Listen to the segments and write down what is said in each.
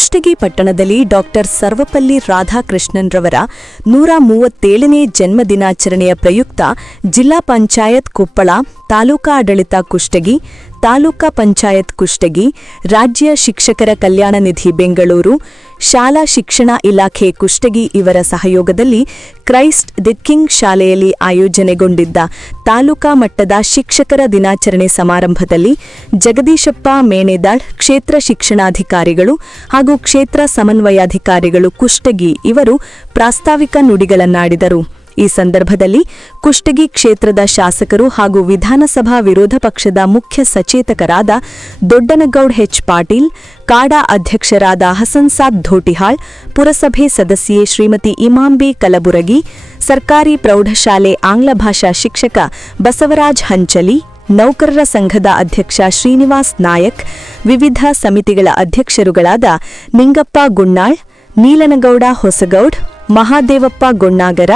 ಕುಷ್ಟಗಿ ಪಟ್ಟಣದಲ್ಲಿ ಡಾಕ್ಟರ್ ಸರ್ವಪಲ್ಲಿ ರಾಧಾಕೃಷ್ಣನ್ ರವರ ನೂರ ಮೂವತ್ತೇಳನೇ ಜನ್ಮದಿನಾಚರಣೆಯ ಪ್ರಯುಕ್ತ ಜಿಲ್ಲಾ ಪಂಚಾಯತ್ ಕೊಪ್ಪಳ ತಾಲೂಕಾ ಆಡಳಿತ ಕುಷ್ಟಗಿ ತಾಲೂಕಾ ಪಂಚಾಯತ್ ಕುಷ್ಟಗಿ, ರಾಜ್ಯ ಶಿಕ್ಷಕರ ಕಲ್ಯಾಣ ನಿಧಿ ಬೆಂಗಳೂರು, ಶಾಲಾ ಶಿಕ್ಷಣ ಇಲಾಖೆ ಕುಷ್ಟಗಿ ಇವರ ಸಹಯೋಗದಲ್ಲಿ ಕ್ರೈಸ್ಟ್ ದಿ ಕಿಂಗ್ ಶಾಲೆಯಲ್ಲಿ ಆಯೋಜನೆಗೊಂಡಿದ್ದ ತಾಲೂಕಾ ಮಟ್ಟದ ಶಿಕ್ಷಕರ ದಿನಾಚರಣೆ ಸಮಾರಂಭದಲ್ಲಿ ಜಗದೀಶಪ್ಪ ಮೇಣೆದಾಳ್ ಕ್ಷೇತ್ರ ಶಿಕ್ಷಣಾಧಿಕಾರಿಗಳು ಹಾಗೂ ಕ್ಷೇತ್ರ ಸಮನ್ವಯಾಧಿಕಾರಿಗಳು ಕುಷ್ಟಗಿ ಇವರು ಪ್ರಾಸ್ತಾವಿಕ ನುಡಿಗಳನ್ನಾಡಿದರು. ಈ ಸಂದರ್ಭದಲ್ಲಿ ಕುಷ್ಟಗಿ ಕ್ಷೇತ್ರದ ಶಾಸಕರು ಹಾಗೂ ವಿಧಾನಸಭಾ ವಿರೋಧ ಪಕ್ಷದ ಮುಖ್ಯ ಸಚೇತಕರಾದ ದೊಡ್ಡನಗೌಡ್ ಹೆಚ್ ಪಾಟೀಲ್, ಕಾಡಾ ಅಧ್ಯಕ್ಷರಾದ ಹಸನ್ಸಾದ್ ಧೋಟಿಹಾಳ್, ಪುರಸಭೆ ಸದಸ್ಯೆ ಶ್ರೀಮತಿ ಇಮಾಂಬಿ ಕಲಬುರಗಿ, ಸರ್ಕಾರಿ ಪ್ರೌಢಶಾಲೆ ಆಂಗ್ಲ ಭಾಷಾ ಶಿಕ್ಷಕ ಬಸವರಾಜ್ ಹಂಚಲಿ, ನೌಕರರ ಸಂಘದ ಅಧ್ಯಕ್ಷ ಶ್ರೀನಿವಾಸ್ ನಾಯಕ್, ವಿವಿಧ ಸಮಿತಿಗಳ ಅಧ್ಯಕ್ಷರುಗಳಾದ ನಿಂಗಪ್ಪ ಗುಣ್ಣಾಳ್, ನೀಲನಗೌಡ ಹೊಸಗೌಡ್ ಮಹಾದೇವಪ್ಪ ಗೊಣ್ಣಾಗರ,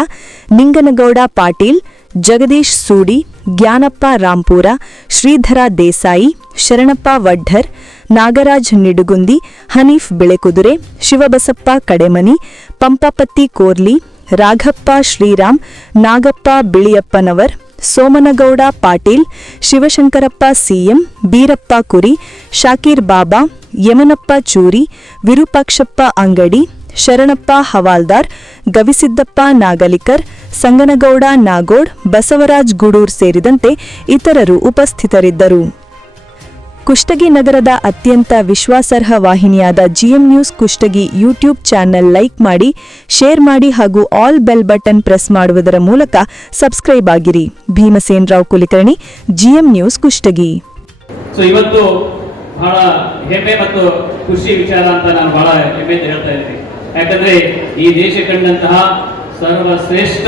ನಿಂಗನಗೌಡ ಪಾಟೀಲ್, ಜಗದೀಶ್ ಸೂಡಿ, ಜ್ಞಾನಪ್ಪ ರಾಂಪೂರ, ಶ್ರೀಧರ ದೇಸಾಯಿ, ಶರಣಪ್ಪ ವಡ್ಢರ್ ನಾಗರಾಜ್ ನಿಡುಗುಂದಿ, ಹನೀಫ್ ಬೆಳೆಕುದುರೆ, ಶಿವಬಸಪ್ಪ ಕಡೆಮನಿ, ಪಂಪಪತ್ತಿ ಕೋರ್ಲಿ, ರಾಘಪ್ಪ ಶ್ರೀರಾಮ್, ನಾಗಪ್ಪ ಬಿಳಿಯಪ್ಪನವರ್, ಸೋಮನಗೌಡ ಪಾಟೀಲ್, ಶಿವಶಂಕರಪ್ಪ ಸಿಎಂ, ಬೀರಪ್ಪ ಕುರಿ, ಶಾಕೀರ್ ಬಾಬಾ, ಯಮನಪ್ಪ ಚೂರಿ, ವಿರೂಪಾಕ್ಷಪ್ಪ ಅಂಗಡಿ ಶರಣಪ್ಪ ಹವಾಲ್ದಾರ್, ಗವಿಸಿದ್ದಪ್ಪ ನಾಗಲಿಕರ್, ಸಂಗನಗೌಡ ನಾಗೋಡ್, ಬಸವರಾಜ್ ಗುಡೂರ್ ಸೇರಿದಂತೆ ಇತರರು ಉಪಸ್ಥಿತರಿದ್ದರು. ಕುಷ್ಟಗಿ ನಗರದ ಅತ್ಯಂತ ವಿಶ್ವಾಸಾರ್ಹ ವಾಹಿನಿಯಾದ GM news Kushtagi YouTube channel like ಮಾಡಿ, ಶೇರ್ ಮಾಡಿ ಹಾಗೂ ಆಲ್ ಬೆಲ್ ಬಟನ್ ಪ್ರೆಸ್ ಮಾಡುವುದರ ಮೂಲಕ ಸಬ್ಸ್ಕ್ರೈಬ್ ಆಗಿರಿ. Bhimsen Rao Kulkarni, GM news Kushtagi. So ಇವತ್ತು ಬಹಳ ಹೆಮ್ಮೆ ಮತ್ತು ಖುಷಿ ವಿಚಾರ ಅಂತ ನಾನು ಬಹಳ ಹೆಮ್ಮೆಯಿಂದ ಹೇಳ್ತಾ ಇದ್ದೀನಿ. ಯಾಕಂದ್ರೆ ಈ ದೇಶ ಕಂಡಂತಹ ಸರ್ವಶ್ರೇಷ್ಠ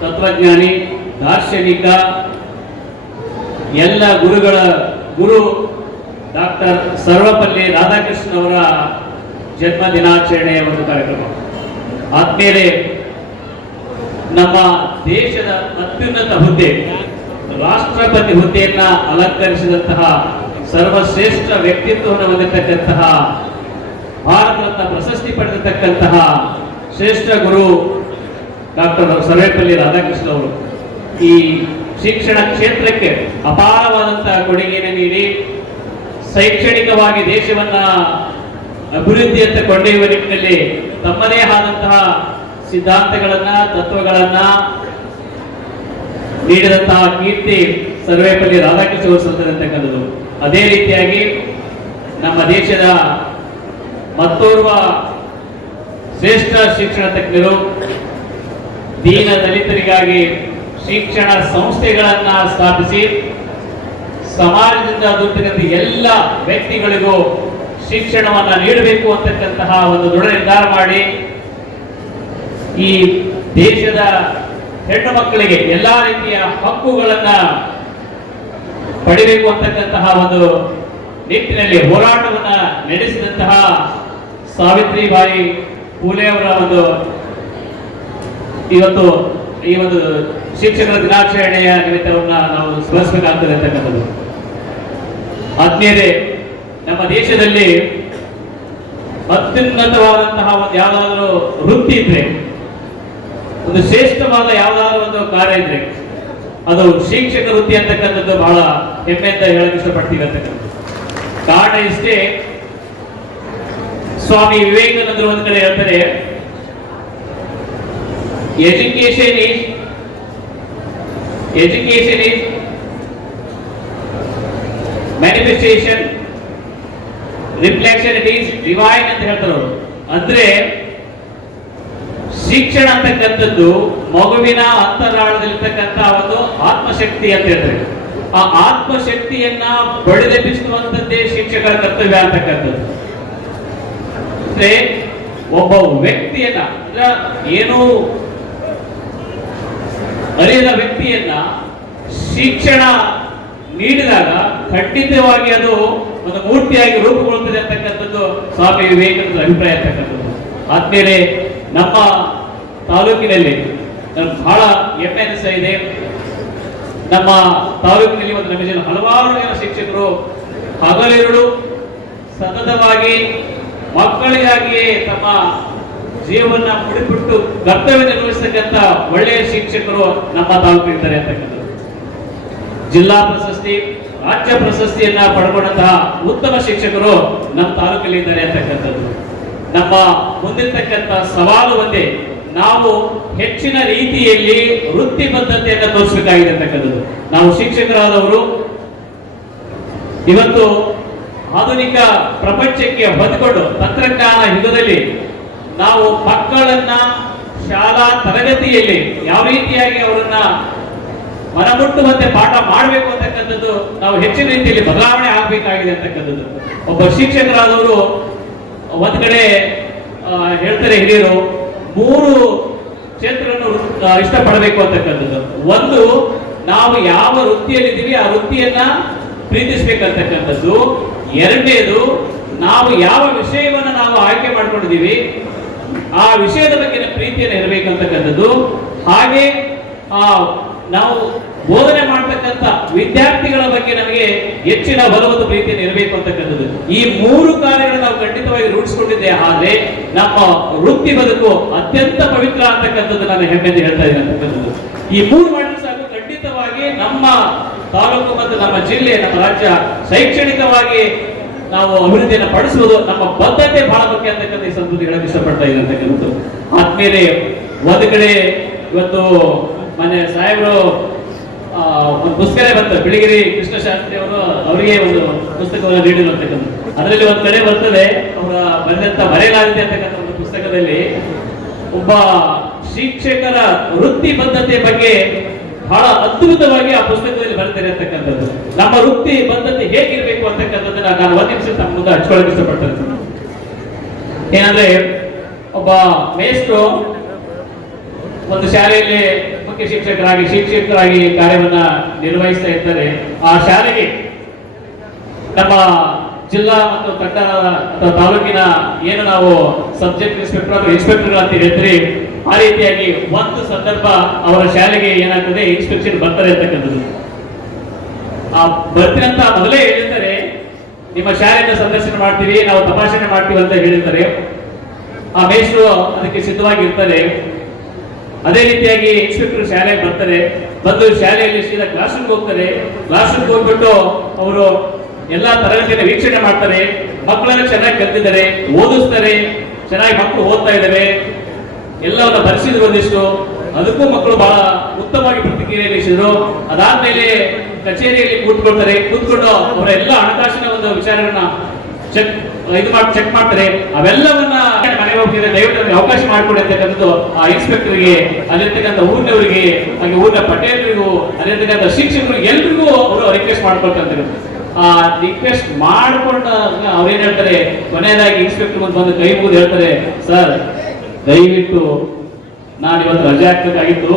ತತ್ವಜ್ಞಾನಿ, ದಾರ್ಶನಿಕ, ಎಲ್ಲ ಗುರುಗಳ ಗುರು ಡಾಕ್ಟರ್ ಸರ್ವಪಲ್ಲಿ ರಾಧಾಕೃಷ್ಣ ಅವರ ಜನ್ಮ ದಿನಾಚರಣೆಯ ಒಂದು ಕಾರ್ಯಕ್ರಮ. ಆದ್ಮೇಲೆ ನಮ್ಮ ದೇಶದ ಅತ್ಯುನ್ನತ ಹುದ್ದೆ, ರಾಷ್ಟ್ರಪತಿ ಹುದ್ದೆಯನ್ನ ಅಲಂಕರಿಸಿದಂತಹ ಸರ್ವಶ್ರೇಷ್ಠ ವ್ಯಕ್ತಿತ್ವವನ್ನು ಹೊಂದಿರತಕ್ಕಂತಹ ಭಾರತ ರತ್ನ ಪ್ರಶಸ್ತಿ ಪಡೆದಿರ್ತಕ್ಕಂತಹ ಶ್ರೇಷ್ಠ ಗುರು ಡಾಕ್ಟರ್ ಸರ್ವೇಪಲ್ಲಿ ರಾಧಾಕೃಷ್ಣ ಅವರು. ಈ ಶಿಕ್ಷಣ ಕ್ಷೇತ್ರಕ್ಕೆ ಅಪಾರವಾದಂತಹ ಕೊಡುಗೆಯನ್ನು ನೀಡಿ, ಶೈಕ್ಷಣಿಕವಾಗಿ ದೇಶವನ್ನ ಅಭಿವೃದ್ಧಿಯತ್ತ ಕೊಂಡೊಯ್ಯುವ ನಿಟ್ಟಿನಲ್ಲಿ ತಮ್ಮದೇ ಆದಂತಹ ಸಿದ್ಧಾಂತಗಳನ್ನ, ತತ್ವಗಳನ್ನ ನೀಡಿದಂತಹ ಕೀರ್ತಿ ಸರ್ವೇಪಲ್ಲಿ ರಾಧಾಕೃಷ್ಣ ಅವರು ಅದೇ ರೀತಿಯಾಗಿ ನಮ್ಮ ದೇಶದ ಮತ್ತೋರ್ವ ಶ್ರೇಷ್ಠ ಶಿಕ್ಷಣ ತಜ್ಞರು, ದೀನ ದಲಿತರಿಗಾಗಿ ಶಿಕ್ಷಣ ಸಂಸ್ಥೆಗಳನ್ನ ಸ್ಥಾಪಿಸಿ ಸಮಾಜದಿಂದ ದೂರತಕ್ಕಂಥ ಎಲ್ಲ ವ್ಯಕ್ತಿಗಳಿಗೂ ಶಿಕ್ಷಣವನ್ನ ನೀಡಬೇಕು ಅಂತಕ್ಕಂತಹ ಒಂದು ದೃಢ ನಿರ್ಧಾರ ಮಾಡಿ ಈ ದೇಶದ ಹೆಣ್ಣು ಮಕ್ಕಳಿಗೆ ಎಲ್ಲಾ ರೀತಿಯ ಹಕ್ಕುಗಳನ್ನ ಪಡಿಬೇಕು ಅಂತಕ್ಕಂತಹ ಒಂದು ನಿಟ್ಟಿನಲ್ಲಿ ಹೋರಾಟವನ್ನ ನಡೆಸಿದಂತಹ ಸಾವಿತ್ರಿಬಾಯಿ ಬಾಯಿ ಅವರ ಒಂದು ಇವತ್ತು ಈ ಒಂದು ಶಿಕ್ಷಕರ ದಿನಾಚರಣೆಯ ನಿಮಿತ್ತವನ್ನ ನಾವು ಸ್ಮರಿಸಬೇಕಾಗ್ತದೆ ಅಂತಕ್ಕಂಥದ್ದು. ಆತ್ಮೀಯರೇ ನಮ್ಮ ದೇಶದಲ್ಲಿ ಅತ್ಯುನ್ನತವಾದಂತಹ ಒಂದು ಯಾವುದಾದ್ರು ವೃತ್ತಿ ಇದ್ರೆ, ಒಂದು ಶ್ರೇಷ್ಠವಾದ ಯಾವುದಾದ್ರು ಒಂದು ಕಾರ್ಯ ಇದ್ರೆ, ಅದು ಶಿಕ್ಷಕ ವೃತ್ತಿ ಅಂತಕ್ಕಂಥದ್ದು ಬಹಳ ಹೆಮ್ಮೆಯಿಂದ ಹೇಳಕ್ ಇಷ್ಟಪಡ್ತೀವಿ ಅಂತಕ್ಕಂಥದ್ದು. ಕಾರಣ ಇಷ್ಟೇ ಸ್ವಾಮಿ ವಿವೇಕಾನಂದರು ಒಂದು ಕಡೆ ಹೇಳ್ತಾರೆ education is education is manifestation reflection it is divine ಅಂತ ಹೇಳ್ತಾರೆ ಅವರು. ಅಂದ್ರೆ ಶಿಕ್ಷಣ ಅಂತಕ್ಕಂಥದ್ದು ಮಗುವಿನ ಅಂತರಾಳದಲ್ಲಿರ್ತಕ್ಕಂಥ ಒಂದು ಆತ್ಮಶಕ್ತಿ ಅಂತ ಹೇಳ್ತಾರೆ. ಆ ಆತ್ಮಶಕ್ತಿಯನ್ನ ಬಡಿದೆಬ್ಬಿಸುವಂತದ್ದೇ ಶಿಕ್ಷಕರ ಕರ್ತವ್ಯ ಅಂತಕ್ಕಂಥದ್ದು. ಒಬ್ಬ ವ್ಯಕ್ತಿಯನ್ನ ಅಂದ್ರೆ ಏನು ಅರಿಯದ ವ್ಯಕ್ತಿಯನ್ನ ಶಿಕ್ಷಣ ನೀಡಿದಾಗ ಖಂಡಿತವಾಗಿ ಅದು ಒಂದು ಮೂರ್ತಿಯಾಗಿ ರೂಪುಗೊಳ್ಳುತ್ತದೆ ಅಂತಕ್ಕಂಥದ್ದು ಸ್ವಾಮಿ ವಿವೇಕಾನಂದ ಅಭಿಪ್ರಾಯ ಅಂತಕ್ಕಂಥದ್ದು. ಆದ್ಮೇಲೆ ನಮ್ಮ ತಾಲೂಕಿನಲ್ಲಿ ನಾನು ಬಹಳ ಹೆಮ್ಮೆ ಇದೆ. ನಮ್ಮ ತಾಲೂಕಿನಲ್ಲಿ ಒಂದು ಜನ ಹಲವಾರು ಜನ ಶಿಕ್ಷಕರು, ಹಗಲಿರುಳು ಸತತವಾಗಿ ಮಕ್ಕಳಿಗಾಗಿಯೇ ತಮ್ಮ ಜೀವನ ಮುಡಿಬಿಟ್ಟು ಕರ್ತವ್ಯ ನಿರ್ವಹಿಸತಕ್ಕಂತ ಒಳ್ಳೆಯ ಶಿಕ್ಷಕರು ನಮ್ಮ ತಾಲೂಕು ಇದ್ದಾರೆ ಅಂತಕ್ಕಂಥದ್ದು. ಜಿಲ್ಲಾ ಪ್ರಶಸ್ತಿ, ರಾಜ್ಯ ಪ್ರಶಸ್ತಿಯನ್ನ ಪಡ್ಕೊಂಡಂತಹ ಉತ್ತಮ ಶಿಕ್ಷಕರು ನಮ್ಮ ತಾಲೂಕಲ್ಲಿ ಇದ್ದಾರೆ ಅಂತಕ್ಕಂಥದ್ದು. ನಮ್ಮ ಮುಂದಿರ್ತಕ್ಕಂಥ ಸವಾಲು ಒಂದೇ, ನಾವು ಹೆಚ್ಚಿನ ರೀತಿಯಲ್ಲಿ ವೃತ್ತಿ ಬದ್ಧತೆಯನ್ನು ತೋರಿಸಬೇಕಾಗಿದೆ ಅಂತಕ್ಕಂಥದ್ದು. ನಾವು ಶಿಕ್ಷಕರಾದವರು, ಇವತ್ತು ಆಧುನಿಕ ಪ್ರಪಂಚಕ್ಕೆ ಹೊಂದಿಕೊಂಡು ತಂತ್ರಜ್ಞಾನ ಯುಗದಲ್ಲಿ ನಾವು ಮಕ್ಕಳನ್ನ ಶಾಲಾ ತರಗತಿಯಲ್ಲಿ ಯಾವ ರೀತಿಯಾಗಿ ಅವರನ್ನ ಮನಮುಟ್ಟುವಂತೆ ಪಾಠ ಮಾಡಬೇಕು ಅಂತಕ್ಕಂಥದ್ದು ನಾವು ಹೆಚ್ಚಿನ ರೀತಿಯಲ್ಲಿ ಬದಲಾವಣೆ ಆಗಬೇಕಾಗಿದೆ ಅಂತಕ್ಕಂಥದ್ದು. ಒಬ್ಬ ಶಿಕ್ಷಕರಾದವರು ಒಂದ್ ಕಡೆ ಹೇಳ್ತಾರೆ ಹಿರಿಯರು, ಮೂರು ಕ್ಷೇತ್ರವನ್ನು ಇಷ್ಟಪಡಬೇಕು ಅಂತಕ್ಕಂಥದ್ದು. ಒಂದು, ನಾವು ಯಾವ ವೃತ್ತಿಯಲ್ಲಿದ್ದೀವಿ ಆ ವೃತ್ತಿಯನ್ನ ಪ್ರೀತಿಸ್ಬೇಕಂತಕ್ಕಂಥದ್ದು ಎರಡನೇದು, ನಾವು ಯಾವ ವಿಷಯವನ್ನು ನಾವು ಆಯ್ಕೆ ಮಾಡ್ಕೊಂಡಿದ್ದೀವಿ, ಆ ವಿಷಯದ ಬಗ್ಗೆ ಪ್ರೀತಿಯನ್ನು ಇರಬೇಕಂತಕ್ಕಂಥದ್ದು ಹಾಗೆ, ಆ, ನಾವು ಬೋಧನೆ ಮಾಡ್ತಕ್ಕಂಥ ವಿದ್ಯಾರ್ಥಿಗಳ ಬಗ್ಗೆ ನಮಗೆ ಹೆಚ್ಚಿನ ಬಲವತ್ತು ಪ್ರೀತಿಯನ್ನು ಇರಬೇಕು ಅಂತಕ್ಕಂಥದ್ದು. ಈ ಮೂರು ಕಾರ್ಯಗಳನ್ನು ನಾವು ಖಂಡಿತವಾಗಿ ರೂಢಿಸಿಕೊಂಡಿದ್ದೆ, ಆದರೆ ನಮ್ಮ ವೃತ್ತಿ ಬದುಕು ಅತ್ಯಂತ ಪವಿತ್ರ ಅಂತಕ್ಕಂಥದ್ದು ನಾನು ಹೆಮ್ಮೆಯಿಂದ ಹೇಳ್ತಾ ಇದ್ದೀನಿ ಈ ಮೂರು ಮಾಡಿದ್ರೆ ಸಾಕು, ಖಂಡಿತವಾಗಿ ನಮ್ಮ ತಾಲೂಕು ಮತ್ತು ನಮ್ಮ ಜಿಲ್ಲೆ, ನಮ್ಮ ರಾಜ್ಯ ಶೈಕ್ಷಣಿಕವಾಗಿ ನಾವು ಅಭಿವೃದ್ಧಿಯನ್ನು ಪಡಿಸುವುದು ನಮ್ಮ ಬದ್ಧತೆ ಬಹಳ ಮುಖ್ಯ ಅಂತಕ್ಕಂಥ ಈ ಸಂಸ್ಕೃತಿ ಹೇಳಕ್ಕೆ ಇಷ್ಟಪಡ್ತಾ ಇದೆ ಅಂತಕ್ಕಂಥದ್ದು ಆದ್ಮೇಲೆ ಒಂದು ಕಡೆ ಇವತ್ತು ಮನೆ ಸಾಹೇಬರು ಒಂದು ಪುಸ್ತಕನೇ ಬಂತು, ಬಿಳಿಗಿರಿ ಕೃಷ್ಣ ಶಾಸ್ತ್ರಿ ಅವರು, ಅವರಿಗೆ ಒಂದು ಪುಸ್ತಕವನ್ನು ನೀಡಿರುವಂತಕ್ಕಂಥ ಅದರಲ್ಲಿ ಒಂದು ಕಡೆ ಬರ್ತದೆ, ಅವರ ಬಂದಂತ ಮರೆಯಲಾಗಿದೆ ಅಂತಕ್ಕಂಥ ಒಂದು ಪುಸ್ತಕದಲ್ಲಿ, ಒಬ್ಬ ಶಿಕ್ಷಕರ ವೃತ್ತಿ ಬದ್ಧತೆ ಬಗ್ಗೆ ಬಹಳ ಅದ್ಭುತವಾಗಿ ಆ ಪುಸ್ತಕದಲ್ಲಿ ಬರೆದಿದೆ ಅಂತಕ್ಕಂಥದ್ದು. ನಮ್ಮ ವೃತ್ತಿ ಬಂದದ್ದು ಹೇಗಿರ್ಬೇಕು ಅಂತಕ್ಕಂಥದ್ದನ್ನ ನಾನು ಒಂದ್ ನಿಮಿಷ ತಮ್ಮ ಮುಂದೆ ಇಷ್ಟಪಡ್ತೇನೆ. ಏನಂದ್ರೆ, ಒಬ್ಬ ಮೇಷ್ಟ್ರು ಒಂದು ಶಾಲೆಯಲ್ಲಿ ಮುಖ್ಯ ಶಿಕ್ಷಕರಾಗಿ ಶಿಕ್ಷಕರಾಗಿ ಕಾರ್ಯವನ್ನ ನಿರ್ವಹಿಸ್ತಾ ಇರ್ತಾರೆ. ಆ ಶಾಲೆಗೆ ನಮ್ಮ ಜಿಲ್ಲಾ ಮತ್ತು ಅಥವಾ ತಾಲೂಕಿನ ಏನು ನಾವು ಸಬ್ಜೆಕ್ಟ್ ಇನ್ಸ್ಪೆಕ್ಟರ್ ಅಥವಾ ಇನ್ಸ್ಪೆಕ್ಟರ್ ಅಂತ ಹೇಳ್ತೀರಿ ಆ ರೀತಿಯಾಗಿ ಒಂದು ಸಂದರ್ಭ ಅವರ ಶಾಲೆಗೆ ಏನಾಗ್ತದೆ? ಇನ್ಸ್ಪೆಕ್ಷನ್ ಬರ್ತಾರೆ ಅಂತಕ್ಕಂಥದ್ದು ಆ ಬರ್ತೀನಂತ ಮೊದಲೇ ಹೇಳಿರ್ತಾರೆ, ನಿಮ್ಮ ಶಾಲೆಯನ್ನು ಸಂದರ್ಶನ ಮಾಡ್ತೀವಿ ನಾವು ತಪಾಸಣೆ ಮಾಡ್ತೀವಿ ಅಂತ ಹೇಳಿರ್ತಾರೆ. ಆ ಮೇಷ್ಟ್ರು ಅದಕ್ಕೆ ಸಿದ್ಧವಾಗಿ ಇರ್ತಾರೆ ಅದೇ ರೀತಿಯಾಗಿ ಇನ್ಸ್ಪೆಕ್ಟರ್ ಶಾಲೆಗೆ ಬರ್ತಾರೆ. ಬಂದು ಶಾಲೆಯಲ್ಲಿ ಸೀದಾ ಕ್ಲಾಸ್ ರೂಮ್ಗೆ ಹೋಗ್ತಾರೆ. ಕ್ಲಾಸ್ ರೂಮ್ಗೆ ಹೋಗ್ಬಿಟ್ಟು ಅವರು ಎಲ್ಲ ತರಗತಿಯನ್ನು ವೀಕ್ಷಣೆ ಮಾಡ್ತಾರೆ. ಮಕ್ಕಳನ್ನು ಚೆನ್ನಾಗಿ ಕಲ್ತಿದ್ದಾರೆ, ಓದಿಸ್ತಾರೆ. ಚೆನ್ನಾಗಿ ಮಕ್ಕಳು ಓದ್ತಾ ಇದ್ದಾರೆ ಎಲ್ಲವನ್ನ ಬರೆಸಿದ್ರು ಒಂದಿಷ್ಟು. ಅದಕ್ಕೂ ಮಕ್ಕಳು ಬಹಳ ಉತ್ತಮವಾಗಿ ಪ್ರತಿಕ್ರಿಯೆ ನೀಡಿಸಿದ್ರು ಅದಾದ್ಮೇಲೆ ಕಚೇರಿಯಲ್ಲಿ ಕೂತ್ಕೊಳ್ತಾರೆ. ಕೂತ್ಕೊಂಡು ಅವರ ಎಲ್ಲ ಹಣಕಾಸಿನ ಒಂದು ವಿಚಾರಗಳನ್ನ ಚೆಕ್ ಇದು ಮಾಡಿ ಚೆಕ್ ಮಾಡ್ತಾರೆ. ಅವೆಲ್ಲವನ್ನ ಮನೆಗೆ ಹೋಗ್ತಿದ್ರೆ ದಯವಿಟ್ಟು ಅವಕಾಶ ಮಾಡಿಕೊಡಿ ಅಂತಕ್ಕಂಥದ್ದು ಆ ಇನ್ಸ್ಪೆಕ್ಟರ್ಗೆ ಅಲ್ಲಿರ್ತಕ್ಕಂಥ ಊರಿನವರಿಗೆ, ಹಾಗೆ ಊರಿನ ಪಟೇಲರಿಗೂ ಅಲ್ಲಿರ್ತಕ್ಕಂಥ ಶಿಕ್ಷಕರಿಗೆ ಎಲ್ರಿಗೂ ಅವರು ರಿಕ್ವೆಸ್ಟ್ ಮಾಡ್ಕೊಳ್ತಾರೆ ಆ ರಿಕ್ವೆಸ್ಟ್ ಮಾಡ್ಕೊಂಡಾಗ ಅವ್ರೇನ್ ಹೇಳ್ತಾರೆ? ಕೊನೆಯದಾಗಿ ಇನ್ಸ್ಪೆಕ್ಟರ್ ಬಂದು ಕೈ ಮುಗಿದು ಹೇಳ್ತಾರೆ, ಸರ್ ದಯವಿಟ್ಟು ನಾನು ಇವತ್ತು ರಜೆ ಹಾಕ್ಬೇಕಾಗಿತ್ತು.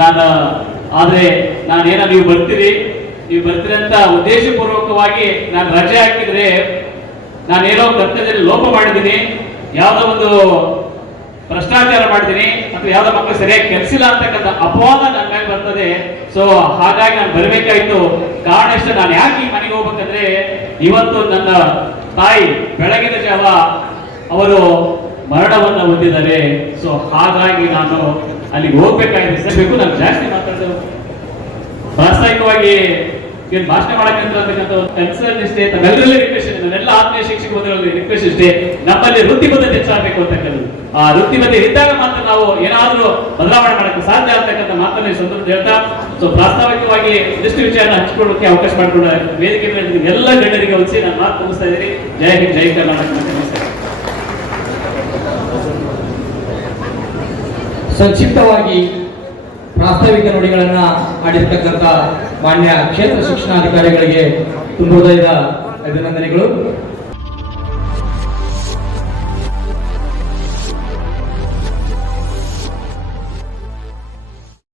ನಾನು, ಆದರೆ ನಾನೇನ ನೀವು ಬರ್ತೀರಿ ನೀವು ಬರ್ತೀರಿ ಅಂತ ಉದ್ದೇಶಪೂರ್ವಕವಾಗಿ ನಾನು ರಜೆ ಹಾಕಿದ್ರೆ ನಾನೇನೋ ಕರ್ತವ್ಯದಲ್ಲಿ ಲೋಪ ಮಾಡಿದ್ದೀನಿ, ಯಾವುದೋ ಒಂದು ಭ್ರಷ್ಟಾಚಾರ ಮಾಡ್ತೀನಿ ಅಥವಾ ಯಾವುದೋ ಮಕ್ಕಳು ಸರಿಯಾಗಿ ಕೆಲಸಿಲ್ಲ ಅಂತಕ್ಕಂಥ ಅಪವಾದ ನನ್ನ ಮೇಲೆ ಬರ್ತದೆ. ಸೊ ಹಾಗಾಗಿ ನಾನು ಬರಬೇಕಾಯ್ತು. ಕಾರಣ ಇಷ್ಟ ನಾನು ಯಾಕೆ ಈ ಮನೆಗೆ ಹೋಗ್ಬೇಕಂದ್ರೆ, ಇವತ್ತು ನನ್ನ ತಾಯಿ ಬೆಳಗಿನ ಜಾವ ಅವರು ಮರಣವನ್ನ ಹೊಂದಿದ್ದಾರೆ ಸೊ ಹಾಗಾಗಿ ನಾನು ಅಲ್ಲಿಗೆ ಹೋಗ್ಬೇಕಾಗಿದೆ. ಸರಿಬೇಕು ನಾನು ಜಾಸ್ತಿ ಮಾತಾಡೋದು ಪ್ರಾಸ್ತಾವಿಕವಾಗಿ ಏನು ಭಾಷಣ ಮಾಡಕ್ಕಂತಕ್ಕಂಥ ಕನ್ಸರ್ನ್ ಇಷ್ಟೇ ತಮ್ಮೆಲ್ಲರಲ್ಲಿ ರಿಕ್ವೆಸ್ಟ್ ಇದೆ. ನನ್ನೆಲ್ಲ ಆತ್ಮೀಯ ಶಿಕ್ಷಕ ಬಂಧುಗಳಲ್ಲಿ ರಿಕ್ವೆಸ್ಟ್ ಇಷ್ಟೇ. ನಮ್ಮಲ್ಲಿ ವೃತ್ತಿಬದ್ಧತೆ ಹೆಚ್ಚಾಗಬೇಕು ಅಂತಕ್ಕಂಥದ್ದು. ಆ ವೃತ್ತಿಬದ್ಧತೆ ಇದ್ದಾಗ ಮಾತ್ರ ನಾವು ಏನಾದರೂ ಬದಲಾವಣೆ ಮಾಡಕ್ಕೆ ಸಾಧ್ಯ ಆಗ್ತಕ್ಕಂಥ ಮಾತನ್ನ ಈ ಸಂದರ್ಭದಲ್ಲಿ ಹೇಳ್ತಾ ಸೊ ಪ್ರಾಸ್ತಾವಿಕವಾಗಿ ಇದಿಷ್ಟು ವಿಚಾರನ ಹಂಚಿಕೊಳ್ಳೋಕೆ ಅವಕಾಶ ಮಾಡಿಕೊಂಡ ವೇದಿಕೆ ಮೇಲೆ ಎಲ್ಲ ಗಣ್ಯರಿಗೆ ಹೊಲಿಸಿ ನಾನು ಮಾತು ಮುಗಿಸ್ತಾ ಇದ್ದೀನಿ. ಜೈ ಹಿಂದ್, ಜೈ ಕರ್ನಾಟಕ ಅಂತ ನಮಸ್ಕಾರ ಸಂಕ್ಷಿಪ್ತವಾಗಿ ಪ್ರಾಸ್ತಾವಿಕ ನುಡಿಗಳನ್ನು ಆಡಿರ್ತಕ್ಕಂಥ ಮಾನ್ಯ ಕ್ಷೇತ್ರ ಶಿಕ್ಷಣಾಧಿಕಾರಿಗಳಿಗೆ ತುಂಬ ಹೃದಯದ ಅಭಿನಂದನೆಗಳು.